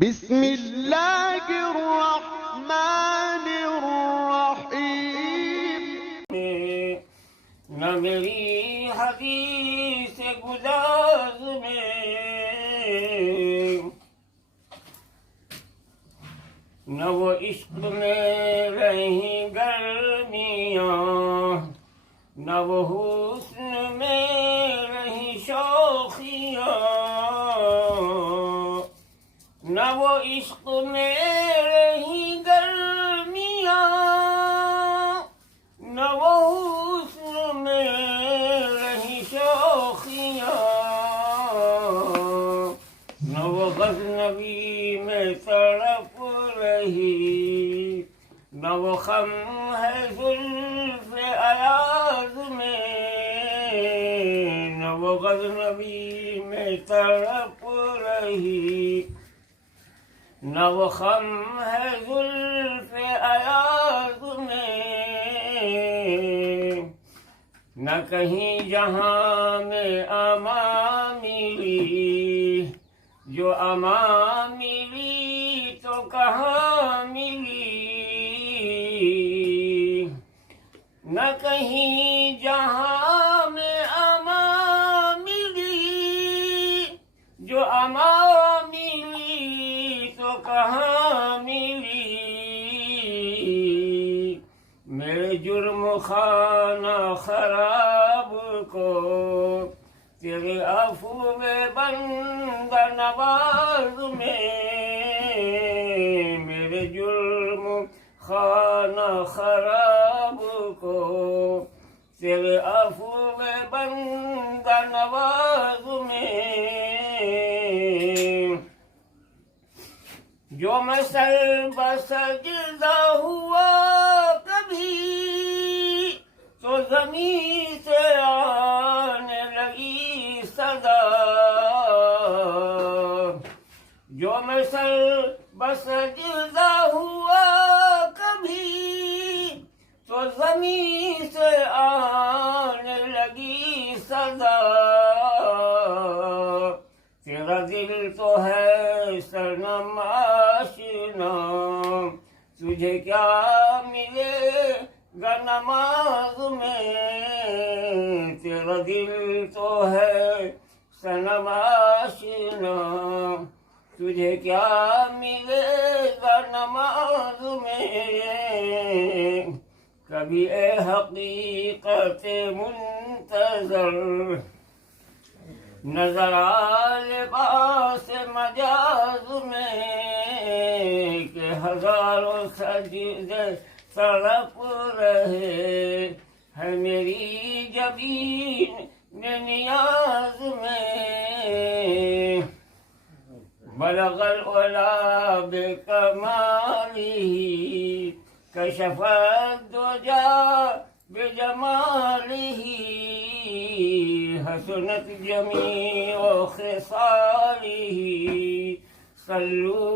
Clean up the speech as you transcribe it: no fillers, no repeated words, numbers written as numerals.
بسم الله الرحمن الرحیم. نہ میری حدیث گداز میں نہ وہ عشق میں رہیں گرمیاں، نہ وہ حسن میں رہیں شوخیاں، نہ وہ عشق میں رہیں گرمیاں، نہ وہ حسن میں رہیں شوخیاں، نہ وہ غزنوی میں تڑپ رہی، نہ وہ خم ہے زلف ایاز میں، نہ وہ غزنوی میں تڑپ رہی، نہ وہ خم ہے زلف ایاز میں، نہ کہیں جہاں میں اما ملی، جو اما ملی تو کہاں ملی، نہ کہیں جہاں میں اما ملی، جو اما ملی تو کہاں ملی، میرے جرم خانہ خراب کو تیرے عفو بندہ نواز میں، میرے جرم خانہ خراب کو تیرے عفو بندہ نواز میں، جو میں سر بسجدہ ہوا کبھی تو زمین سے آنے لگی صدا، جو میں سر بسجدہ ہوا کبھی تو زمین سے آنے لگی صدا، تیرا دل تو ہے صنم آشنا، تجھے کیا ملے گا نماز میں، تیرا دل تو ہے صنم آشنا، تجھے کیا ملے گا نماز میں، کبھی اے حقیقت منتظر نظر آ لباس مجاز میں، کہ ہزاروں سجدے تڑپ رہے ہے میری جبین نیاز میں، بلغ العلا بکمالہ کشف الدجا بجمالہ، حسنت جمیع خصالہ صلوا